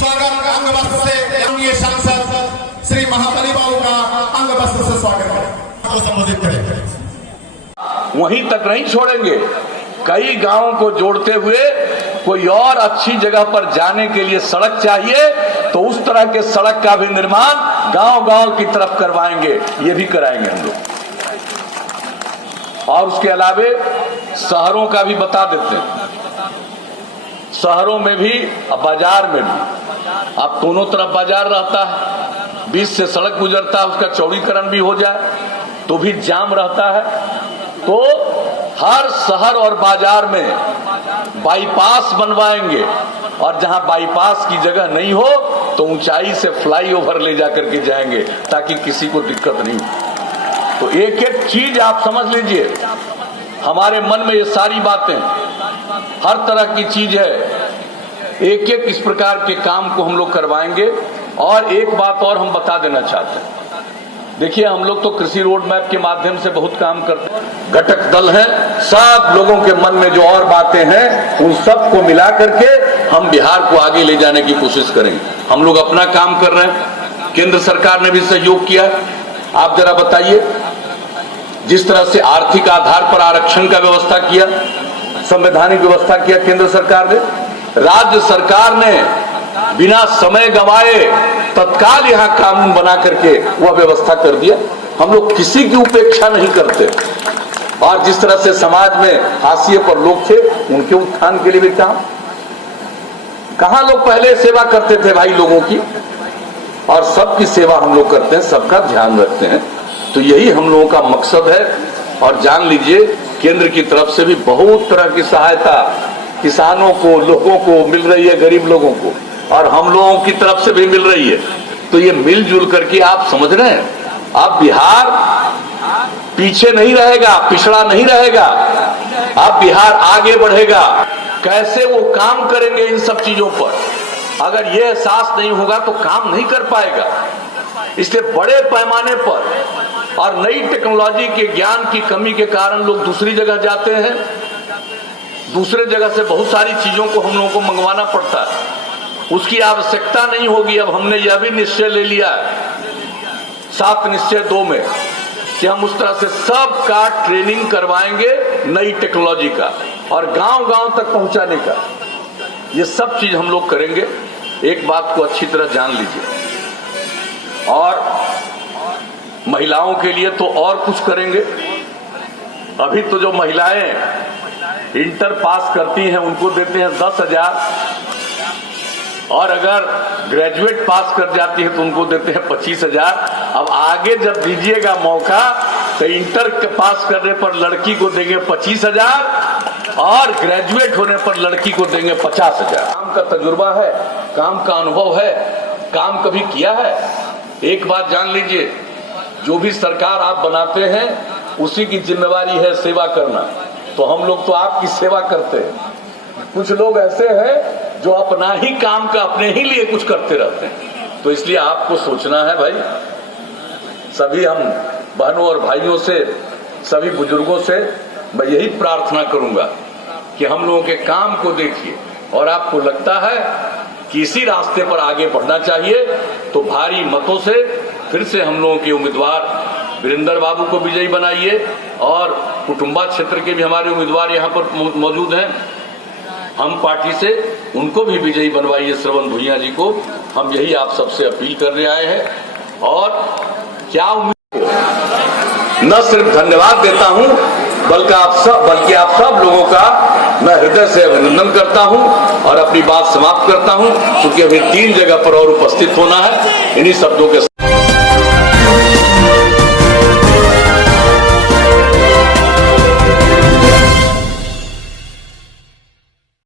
स्वागत अंग वस्त्र से माननीय सांसद श्री महाबली बाबू का अंग वस्त्र से स्वागत करें, संबोधित करें। वहीं तक नहीं छोड़ेंगे, कई गांवों को जोड़ते हुए कोई और अच्छी जगह पर जाने के लिए सड़क चाहिए तो उस तरह के सड़क का भी निर्माण गांव-गांव की तरफ करवाएंगे, ये भी कराएंगे हम लोग। और उसके अलावे शहरों का भी बता देते हैं, शहरों में भी और बाजार में भी। अब दोनों तरफ बाजार रहता है, बीच से सड़क गुजरता है, उसका चौड़ीकरण भी हो जाए तो भी जाम रहता है। तो हर शहर और बाजार में बाईपास बनवाएंगे और जहां बाईपास की जगह नहीं हो तो ऊंचाई से फ्लाईओवर ले जाकर के जाएंगे ताकि किसी को दिक्कत नहीं हो। तो एक एक चीज आप समझ लीजिए, हमारे मन में ये सारी बातें, हर तरह की चीज है, एक एक इस प्रकार के काम को हम लोग करवाएंगे। और एक बात और हम बता देना चाहते हैं, देखिए हम लोग तो कृषि रोड मैप के माध्यम से बहुत काम करते हैं, घटक दल है, सब लोगों के मन में जो और बातें हैं उन सब को मिला करके हम बिहार को आगे ले जाने की कोशिश करेंगे। हम लोग अपना काम कर रहे हैं, केंद्र सरकार ने भी सहयोग किया। आप जरा बताइए, जिस तरह से आर्थिक आधार पर आरक्षण का व्यवस्था किया, संवैधानिक व्यवस्था किया केंद्र सरकार ने, राज्य सरकार ने बिना समय गंवाए तत्काल यहाँ कानून बना करके वह व्यवस्था कर दिया। हम लोग किसी की उपेक्षा नहीं करते। और जिस तरह से समाज में हाशिए पर लोग थे, उनके उत्थान के लिए भी काम, कहां लोग पहले सेवा करते थे भाई लोगों की, और सबकी सेवा हम लोग करते हैं, सबका ध्यान रखते हैं। तो यही हम लोगों का मकसद है। और जान लीजिए, केंद्र की तरफ से भी बहुत तरह की सहायता किसानों को, लोगों को मिल रही है, गरीब लोगों को, और हम लोगों की तरफ से भी मिल रही है। तो ये मिलजुल करके, आप समझ रहे हैं, अब बिहार पीछे नहीं रहेगा, पिछड़ा नहीं रहेगा, अब बिहार आगे बढ़ेगा। कैसे वो काम करेंगे इन सब चीजों पर, अगर ये एहसास नहीं होगा तो काम नहीं कर पाएगा। इसलिए बड़े पैमाने पर और नई टेक्नोलॉजी के ज्ञान की कमी के कारण लोग दूसरी जगह जाते हैं, दूसरे जगह से बहुत सारी चीजों को हम लोगों को मंगवाना पड़ता है। उसकी आवश्यकता नहीं होगी। अब हमने यह भी निश्चय ले लिया है 7 निश्चय 2 में कि हम उस तरह से सबका ट्रेनिंग करवाएंगे नई टेक्नोलॉजी का, और गांव-गांव तक पहुंचाने का। ये सब चीज हम लोग करेंगे। एक बात को अच्छी तरह जान लीजिए, और महिलाओं के लिए तो और कुछ करेंगे। अभी तो जो महिलाएं इंटर पास करती हैं उनको देते हैं 10,000, और अगर ग्रेजुएट पास कर जाती है तो उनको देते हैं 25,000। अब आगे जब दीजिएगा मौका तो इंटर पास करने पर लड़की को देंगे 25,000 और ग्रेजुएट होने पर लड़की को देंगे 50,000। काम का तजुर्बा है, काम का अनुभव है, काम कभी किया है। एक बात जान लीजिए, जो भी सरकार आप बनाते हैं उसी की जिम्मेवारी है सेवा करना। तो हम लोग तो आपकी सेवा करते हैं। कुछ लोग ऐसे हैं जो अपना ही काम का अपने ही लिए कुछ करते रहते हैं। तो इसलिए आपको सोचना है भाई, सभी हम बहनों और भाइयों से, सभी बुजुर्गों से मैं यही प्रार्थना करूंगा कि हम लोगों के काम को देखिए, और आपको लगता है कि इसी रास्ते पर आगे बढ़ना चाहिए तो भारी मतों से फिर से हम लोगों के उम्मीदवार वीरेंद्र बाबू को विजयी बनाइए। और कुटुंबा क्षेत्र के भी हमारे उम्मीदवार यहाँ पर मौजूद हैं, हम पार्टी से उनको भी विजयी बनवाइए, श्रवण भुइयां जी को। हम यही आप सबसे अपील करने आए हैं। और क्या उम्मीद, न सिर्फ धन्यवाद देता हूं बल्कि आप सब लोगों का मैं हृदय से अभिनंदन करता हूं और अपनी बात समाप्त करता हूं, क्योंकि अभी 3 जगह पर और उपस्थित होना है। इन्हीं शब्दों के